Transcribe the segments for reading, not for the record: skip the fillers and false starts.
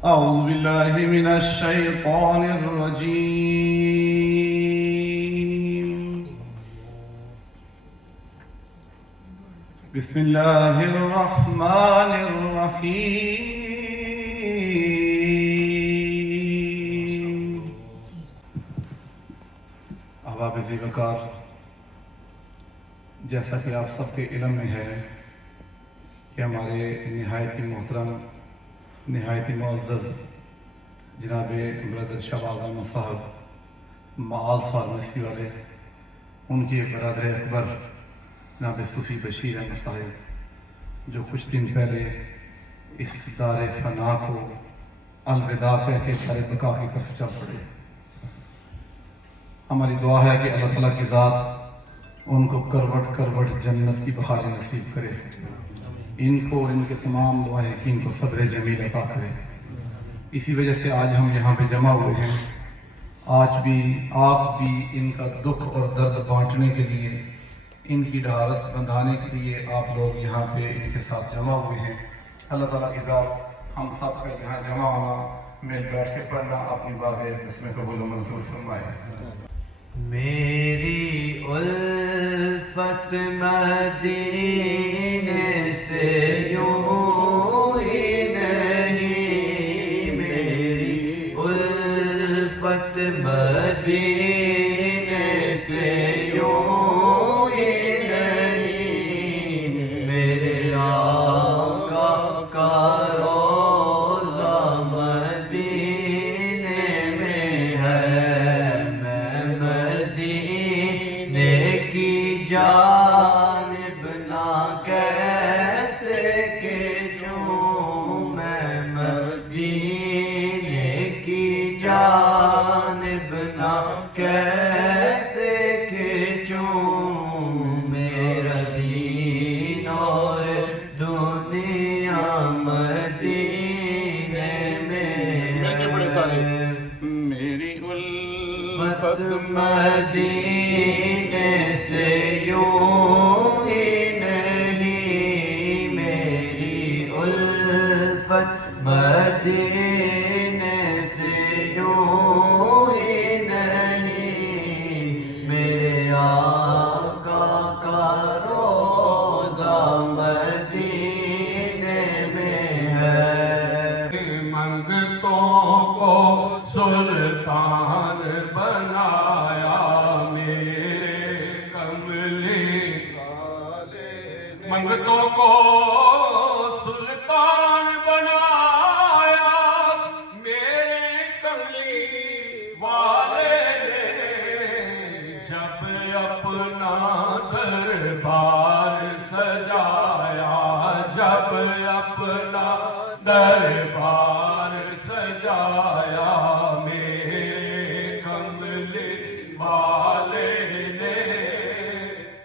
أعوذ بالله من الشيطان الرجيم. بسم الله الرحمن الرحيم. احباب ذی وقار، جیسا کہ آپ سب کے علم میں ہے کہ ہمارے نہایت ہی محترم، نہایت ہی معزز جناب برادر شہباز احمد صاحب معاذ فارمیسی والے، ان کے برادر اکبر جناب صوفی بشیر احمد صاحب، جو کچھ دن پہلے اس دار فنا کو الوداع کہہ کے دار بقا کی طرف چل پڑے۔ ہماری دعا ہے کہ اللہ تعالیٰ کی ذات ان کو کروٹ کروٹ جنت کی بہاریں نصیب کرے، ان کو اور ان کے تمام لواحقین کو صبر جمیل عطا کرے۔ اسی وجہ سے آج ہم یہاں پہ جمع ہوئے ہیں۔ آج بھی آپ بھی ان کا دکھ اور درد بانٹنے کے لیے، ان کی ڈھارس بندھانے کے لیے آپ لوگ یہاں پہ ان کے ساتھ جمع ہوئے ہیں۔ اللہ تعالیٰ کی ذات ہم سب کا یہاں جمع ہونا، مل بیٹھ کے پڑھنا اپنی بارگاہ اس میں قبول و منظور فرمائے۔ میری الفت مدینے سے یوں ہی نہیں، میری الفت مدینے سے یوں ہی نہیں، میرے آقا کا روضہ مدینے میں ہے، جانب نہ کیسے کہ چوں میں مدینے کی جانب نہ کیسے کہ چوں، میرا دین اور دنیا مدینے میں میری الفت مدینے سے یوں ہی نہیں، میری الفت مدینے سے یوں ہی نہیں، میرے آقا کا روضہ مدینے میں ہے۔ منگتوں کو سلطان بنایا میرے کملی والے نے، منگتوں کو سلطان بنایا میرے کملی والے نے، جب اپنا دربار سجایا، جب اپنا دربار سجایا میرے کملی والے نے،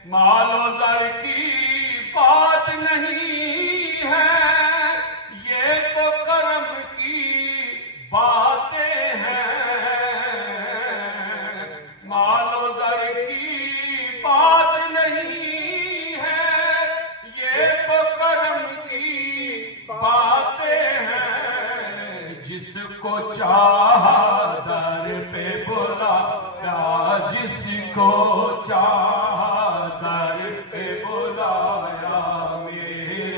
مال و زر کی بات نہیں ہے، یہ تو کرم کی باتیں ہیں، مال و زر کی بات نہیں ہے، یہ تو کرم کی باتیں ہیں، جس کو چاہا در پہ بلایا، جس کو چاہا در پہ بلایا میرے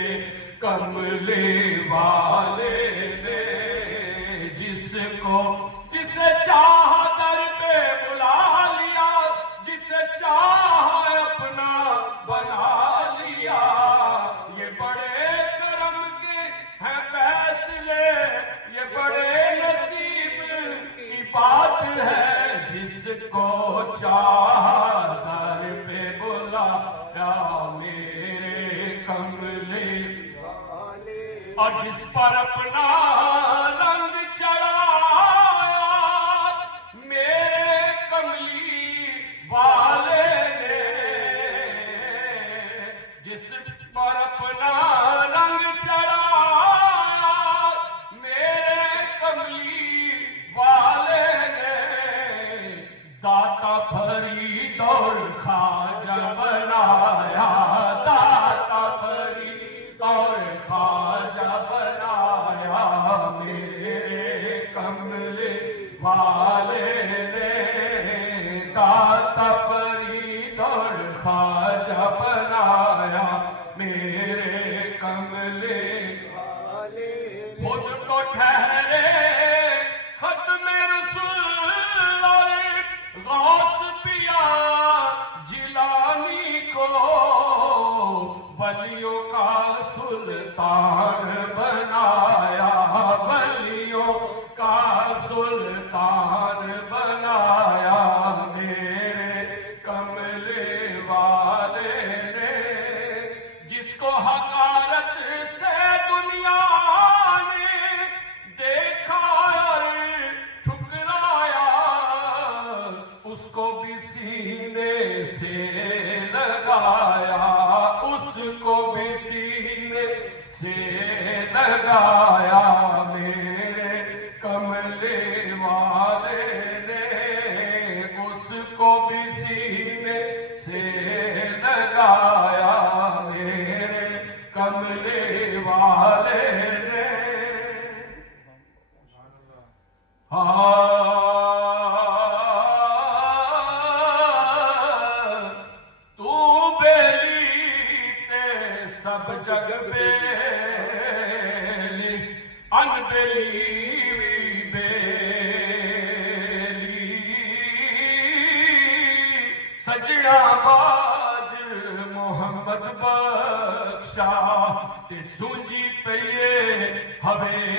کملی والے نے، جسے چاہا در پہ بلا لیا، جسے چاہا اپنا بنا لیا، یہ بڑے کرم کے ہیں فیصلے، یہ بڑے نصیب کی بات ہے، جس کو چاہا در پہ بلایا میرے کملی والے، اور جس پر اپنا رنگ چڑھایا میرے کملی والے نے، جس پر اپنا رنگ چڑھایا میرے کملی والے نے، داتا فرید اور خواجہ بنایا، داتا فرید اور خواجہ بنایا میرے کملی والے نے داتا فرید اور خواجہ بنایا میرے کملی والے خود کو ٹھہرے ختم رسول اور غوث پیا جیلانی کو ولیوں کا سلطان بنایا ولیوں کا سلطان بنایا میرے کملی والے نے جس کو حقارت سے دنیا نے دیکھا اور ٹھکرایا اس کو بھی سینے سے لگایا اس کو بھی سینے سے لگایا میرے کملی والے نے اس کو بھی سینے سے لگایا میرے کملی والے نے تو بیلی تے سب جگ بیلی ان بیلی سجڑا باج محمد بخشا تے سونجی پئیے حویلی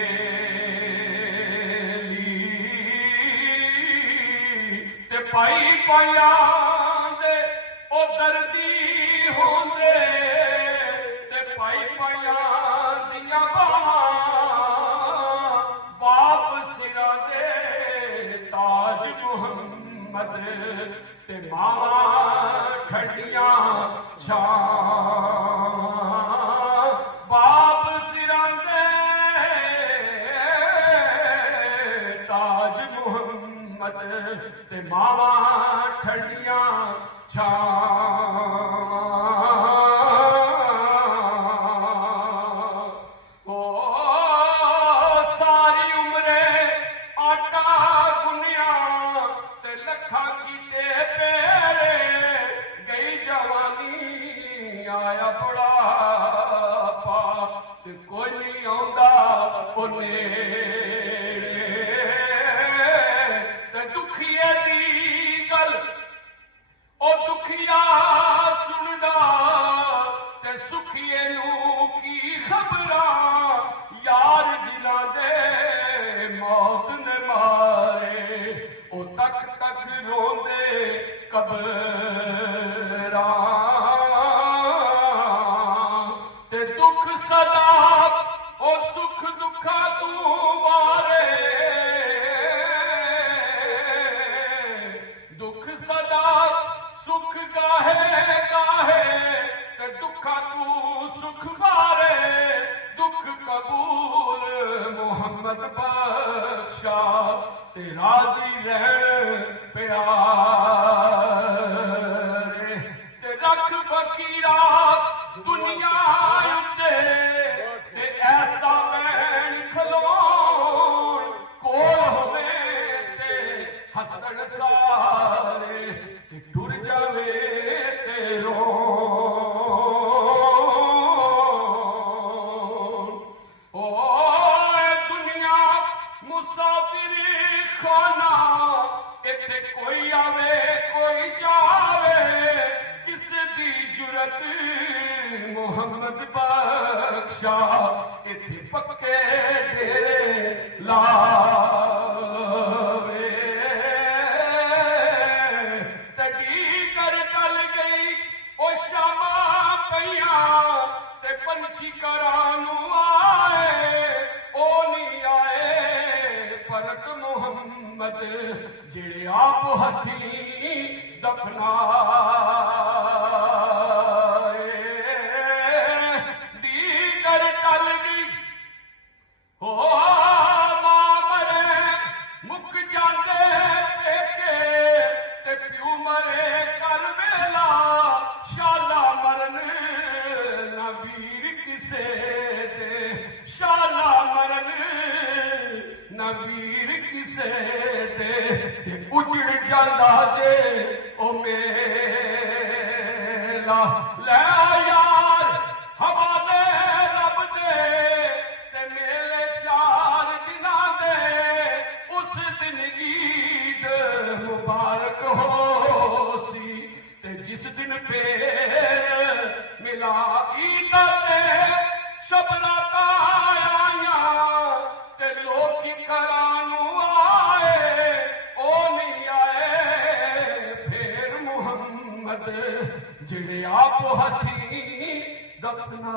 تے پائی پایاں دے او دردی ہوندے تے پائی پایاں دیاں باپ سرا دے تاج محمد تے ماں ٹھنڈیاں چھاں باپ سراں دے تاج محمد تے ماں ٹھنڈیاں چھاں ساری عمرے آٹا گنیا تے لکھا کیتے پیرے گئی جوانی آیا بڑھاپا تے کوئی نہیں آندا او نیڑے تے دکھیے دی گل او دکھیا سندا تے سکھیے نو کی خبراں یار جنہاں دے موت نے مارے او تک تک روندے قبراں تے دکھ صدا او سکھ دکھا تو مارے دکھ صدا سکھ گاہے گاہے تے دکھا تو سکھ مارے دکھ قبول محمد بخشا تے راضی رہن پیارے تے رکھ فقیرات دنیا اتے تے ایسا بین کھلون کول ہوئے تے حسن سارے تے ٹر جاوے تے رون دنیا مسافری خانہ اتھے کوئی آوے کوئی جاوے کس دی جرت محمد بخشا اتھے پکے ڈیرے لاوے تڑی کر ٹل گئی او شامہ پیاں تے پنچھی کرانو آئے او نہیں آئے پرت محمد جڑے آپ ہتھی دفنا دیگر ٹل گئی ہو ماں مرے مک جاندے پیکے تے پیو مرے کر ویلا شالا مرن نہ ویر کسے دے شالا مرن ਨਾ ਵੀਰ ਕਿਸੇ ਦੇ ਤੇ ਉਜੜ ਜਾਂਦਾ ਜੇ ਉਹ ਮੇਲਾ ਲੈ ਯਾਰ ਹਵਾਲੇ ਰੱਬ ਦੇ ਤੇ ਮੇਲੇ 4 ਦਿਨਾਂ ਦੇ ਉਸ ਦਿਨ ਈਦ ਮੁਬਾਰਕ ਹੋ ਸੀ ਤੇ ਜਿਸ ਦਿਨ ਫੇਰ ਮਿਲਾ ਈਦ ਤੇ ਸ਼ਬ ਰਾਤਾਂ ਆਈਆਂ ਤੇ ਲੋਕੀ ਘਰਾਂ ਨੂੰ ਆਏ ਉਹ ਨਹੀਂ ਆਏ ਫੇਰ ਮੁਹੰਮਦ ਜਿਹੜੇ ਆਪ ਹੱਥੀਂ ਦਫਨਾ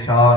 4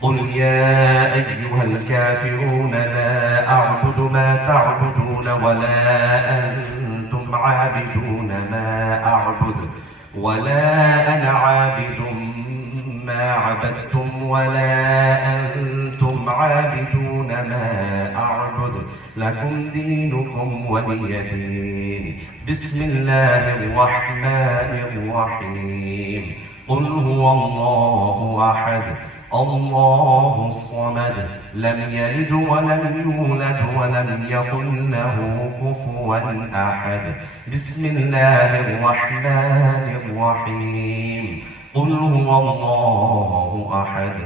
قل يا أيها الكافرون لا أعبد ما تعبدون ولا أنتم عابدون ما أعبد ولا أنا عابد ما عبدتم ولا أنتم عابدون ما أعبد لكم دينكم ولي دين. بسم الله الرحمن الرحيم. قل هو الله أحد الله الصمد لم يلد ولم يولد ولم يكن له كفوا أحد. بسم الله الرحمن الرحيم. قل هو الله أحد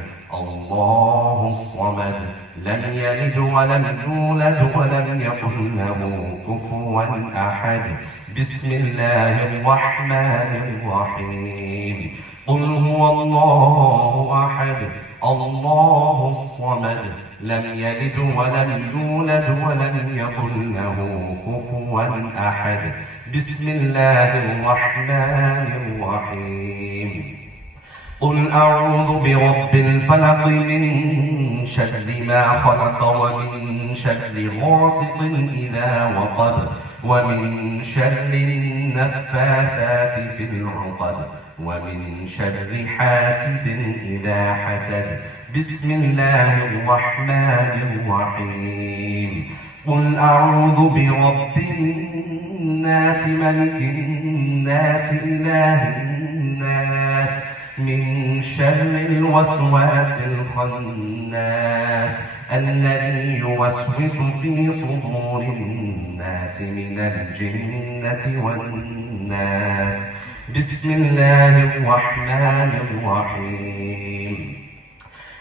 الله الصمد لم يلد ولم يولد ولم يكن له كفوا أحد. بسم الله الرحمن الرحيم. قل هو الله أحد الله الصمد لم يلد ولم يولد ولم يكن له كفوا أحد. بسم الله الرحمن الرحيم. قل أعوذ برب الفلق من شر ما خلق ومن شر غاسق إذا وقب ومن شر النفاثات في العقد ومن شر حاسد إذا حسد. بسم الله الرحمن الرحيم. قل أعوذ برب الناس ملك الناس إله الناس من شر الوسواس الخناس الذي يوسوس في صدور الناس من الجنة والناس. بسم الله الرحمن الرحيم.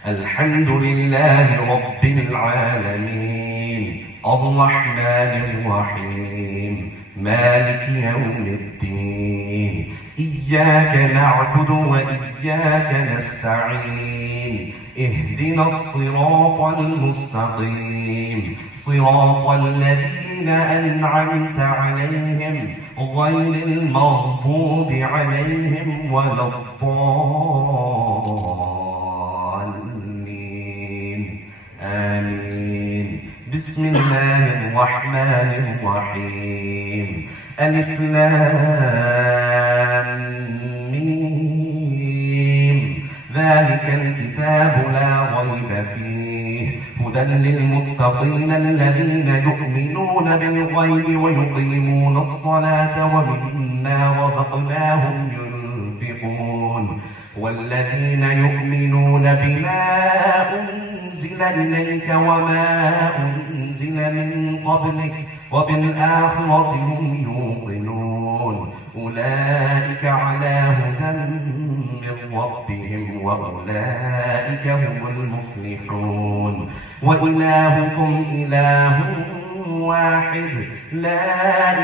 الحمد لله رب العالمين الرحمن الرحيم مالك يوم الدين. إياك نعبد وإياك نستعين. اهدنا الصراط المستقيم صراط الذين أنعمت عليهم غير المغضوب عليهم ولا الضالين. آمين. بسم الله الرحمن الرحيم. ألف لام ميم. ذلك الكتاب لا ريب فيه هدى للمتقين الذين يؤمنون بالغيب ويقيمون الصلاة ومما رزقناهم ينفقون. والذين يؤمنون بما أنزل إليك وما أنزل من قبلك وبالآخرة هم يوقنون. أولئك على هدى من ربهم وأولئك هم المفلحون. وإلهكم إله واحد لا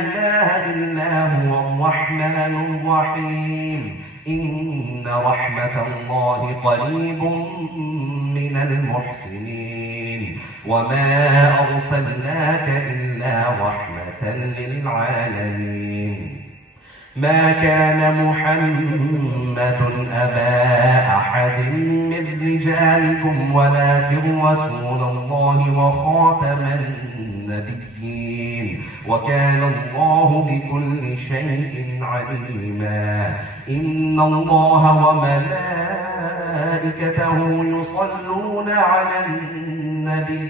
إله إلا هو الرحمن الرحيم. إن رحمة الله قريب من المحسنين. وما أرسلناك إلا رحمة للعالمين. ما كان محمد أبا أحد من رجالكم ولكن رسول الله وخاتم النبيين وكان الله بكل شيء عليما. إن الله وملائكته يصلون على النبي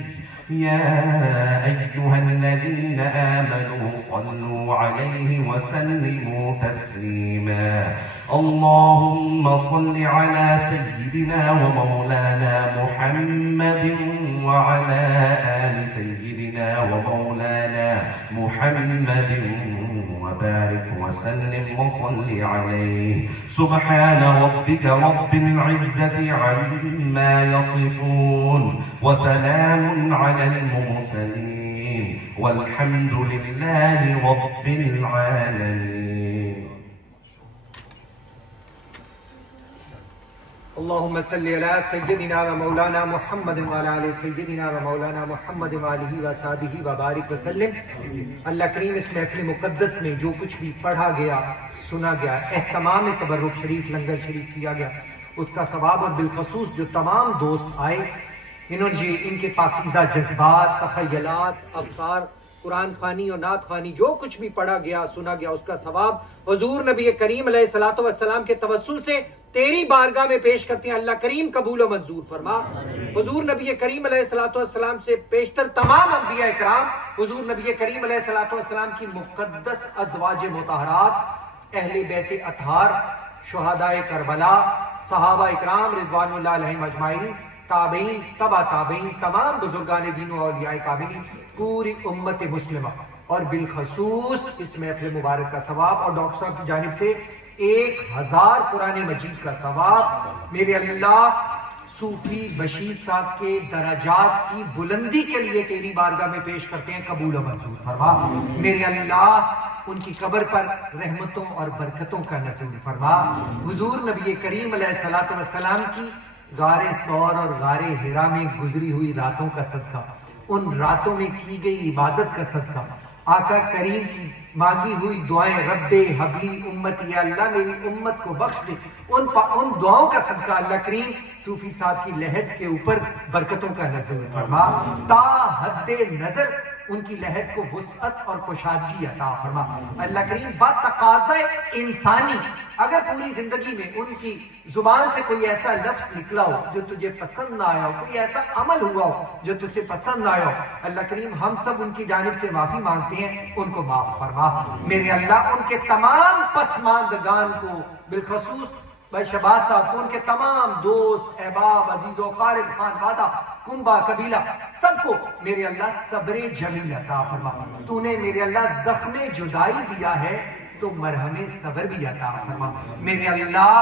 يا أيها الذين آمنوا صلوا عليه وسلموا تسليما اللهم صل على سيدنا ومولانا محمد وعلى آل سيدنا ومولانا محمد وبارك وسلم وصل عليه سبحان ربك رب العزة عما يصفون وسلام على المرسلين والحمد لله رب العالمين. اللهم صل على سيدنا ومولانا محمد وعلى آل سيدنا ومولانا محمد وآلہ وصحبہ وبارک وسلم. اللہ کریم اس محفل مقدس میں جو کچھ بھی پڑھا گیا سنا گیا اہتمام تبرک شریف لنگر شریف کیا گیا اس کا ثواب اور بالخصوص جو تمام دوست آئے انہوں نے ان کے پاکیزہ جذبات تخیلات افکار قرآن خوانی اور نعت خوانی جو کچھ بھی پڑھا گیا سنا گیا اس کا ثواب حضور نبی کریم علیہ الصلوۃ والسلام کے توسل سے تیری بارگاہ میں پیش کرتے ہیں. اللہ کریم قبول و منظور فرما. حضور نبی کریم علیہ الصلوۃ والسلام سے پیشتر تمام انبیاء کرام حضور نبی کریم علیہ الصلوۃ والسلام کی مقدس ازواج مطہرات اہل بیت اطہار شہدائے کربلا صحابہ اکرام رضوان اللہ علیہم اجمعین تابعین تبع تابعین تمام بزرگان دین و اولیاء کاملین پوری امت مسلمہ اور بالخصوص اس محفل مبارک کا ثواب اور ڈاکٹر صاحب کی جانب سے 1000 قرآن مجید کا ثواب میرے اللہ صوفی بشیر صاحب کے درجات کی بلندی کے لیے تیری بارگاہ میں پیش کرتے ہیں. قبول و منظور فرما. میرے اللہ ان کی قبر پر رحمتوں اور برکتوں کا نزول فرما. حضور نبی کریم علیہ الصلوۃ والسلام کی غار ثور اور غار حرا میں گزری ہوئی راتوں کا صدقہ ان راتوں میں کی گئی عبادت کا صدقہ آقا کریم کی مانگی ہوئی دعائیں رب حبلی امتی یا اللہ میری امت کو بخش دے ان دعاؤں کا صدقہ اللہ کریم صوفی صاحب کی لہد کے اوپر برکتوں کا نزول فرما. تا حد نظر ان کی لہد کو وسعت اور کشادگی عطا فرما. اللہ کریم با تقاضا انسانی اگر پوری زندگی میں ان کی زبان سے کوئی ایسا لفظ نکلا ہو جو تجھے پسند نہ آیا ہو کوئی ایسا عمل ہوا ہو جو تجھے پسند نہ آیا ہو اللہ کریم ہم سب ان کی جانب سے معافی مانگتے ہیں ان کو معاف فرما. میرے اللہ ان کے تمام پسماندگان کو بالخصوص بھائی شہباز صاحب کو ان کے تمام دوست احباب عزیز و قارب خان وادہ کنبا قبیلہ سب کو میرے اللہ صبر جمیل عطا فرما. تو نے میرے اللہ زخم جدائی دیا ہے تو مرہم صبر بھی عطا فرما. میرے اللہ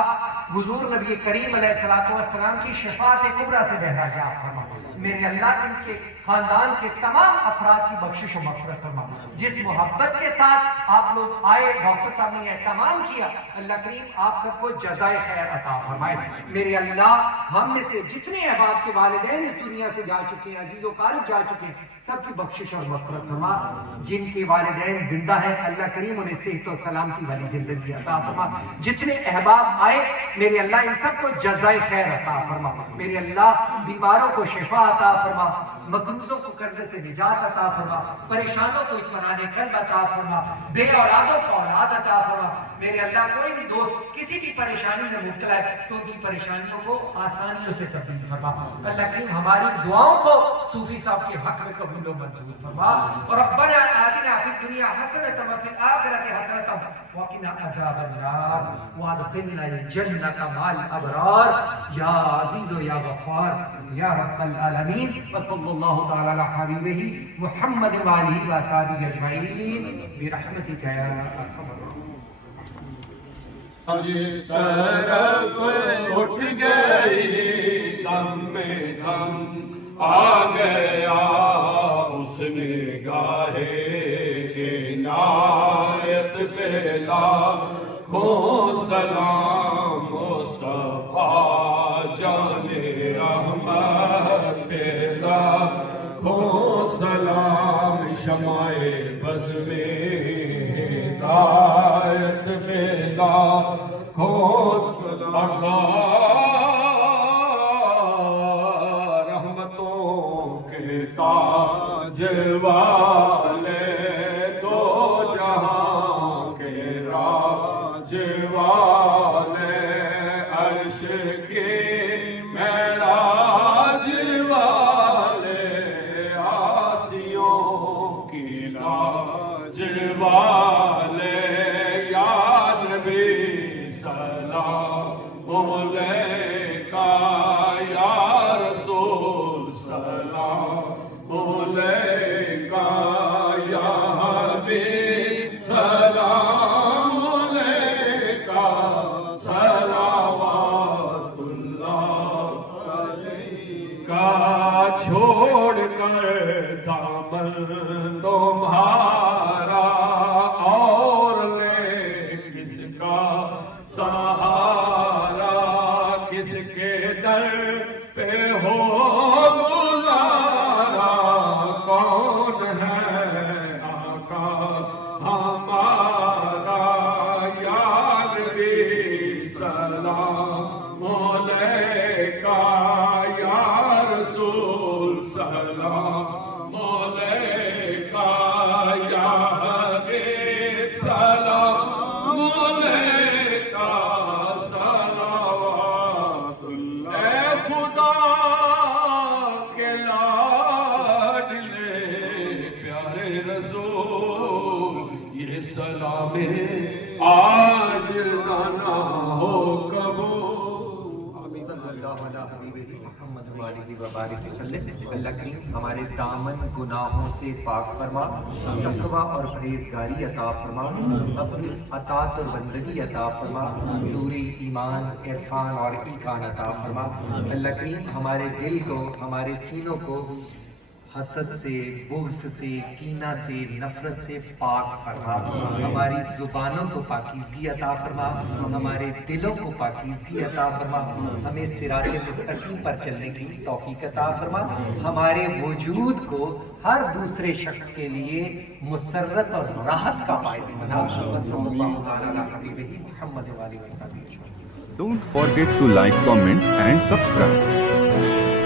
حضور نبی کریم علیہ الصلوۃ والسلام کی شفاعت کبریٰ سے بہرحال فرما. میرے اللہ ان کے خاندان کے تمام افراد کی بخشش و مغفرت فرما. جس محبت کے ساتھ آپ لوگ آئے ڈاکٹر صاحب نے اہتمام کیا اللہ کریم آپ سب کو جزائے خیر عطا فرمائے. میرے اللہ ہم میں سے جتنے احباب کے والدین اس دنیا سے جا چکے ہیں عزیز و قارب جا چکے ہیں سب کی بخشش اور مغفرت فرما. جن کے والدین زندہ ہیں اللہ کریم انہیں صحت و سلامتی والی زندگی عطا فرما. جتنے احباب آئے میرے اللہ ان سب کو جزائے خیر عطا فرما. میرے اللہ بیماروں کو شفا عطا فرما. مقروضوں کو قرضے سے نجات عطا فرما. پریشانوں کو اطمینان قلب عطا فرما. بے اولادوں کو اولاد عطا فرما. میرے اللہ کوئی بھی دوست کسی بھی پریشانی میں مبتلا ہے تو ان کی پریشانیوں کو آسانیوں سے تبدیل فرما. اللہ کریم ہماری دعاؤں کو صوفی صاحب کے حق میں قبول و منظور فرما. اور ربنا آتنا فی الدنیا حسنۃ وفی الآخرۃ حسنۃ وقنا عذاب النار وادخلنا الجنۃ مع الابرار یا عزیز و یا غفار یا رب العالمین. وصلی اللہ تعالی علی حبیبہ محمد وآلہ وصحبہ اجمعین برحمتک یا ارحم الراحمین. جس طرف اٹھ گئی دم میں دم آ گیا اس نگاہ عنایت پہ لاکھوں سلام مصطفیٰ جان رحمت پہ لاکھوں سلام شمع بز میں ہدایت پہ لاکھوں سلام رحمتوں کے تاج والے دو جہاں کے راج والے عرش کی معراج والے کا چھوڑ کر دامن تمہارا اور لے کس کا سہارا کس کے در پہ ہو گزارا کون ہے آقا ہمارا یار بھی سلام علیکہ یا رسول سلام علیکہ یا حبیب سلام علیکہ صلوات اللہ اے خدا کے لاڈلے پیارے رسول یہ سلام آج نہ ہو قبول صلی اللہ علیہ حبیبہ محمد وآلہ وبارک وسلم۔ اللہ کریم ہمارے دامن گناہوں سے پاک فرما، تقوی اور پرہیزگاری عطا فرما، اپنی اطاعت اور بندگی عطا فرما، نور ایمان عرفان اور ایقان عطا فرما۔ اللہ کریم ہمارے دل کو، ہمارے سینوں کو حسد سے، بغض سے، کینہ سے، نفرت سے پاک فرما، ہماری زبانوں کو پاکیزگی عطا فرما، ہمارے دلوں کو پاکیزگی عطا فرما، ہمیں صراط مستقیم پر چلنے کی توفیق عطا فرما، ہمارے وجود کو ہر دوسرے شخص کے لیے مسرت اور راحت کا باعث بنا۔ وصلی اللہ علی حبیبہ محمد وآلہ وسلم۔ Don't forget to like, comment and subscribe.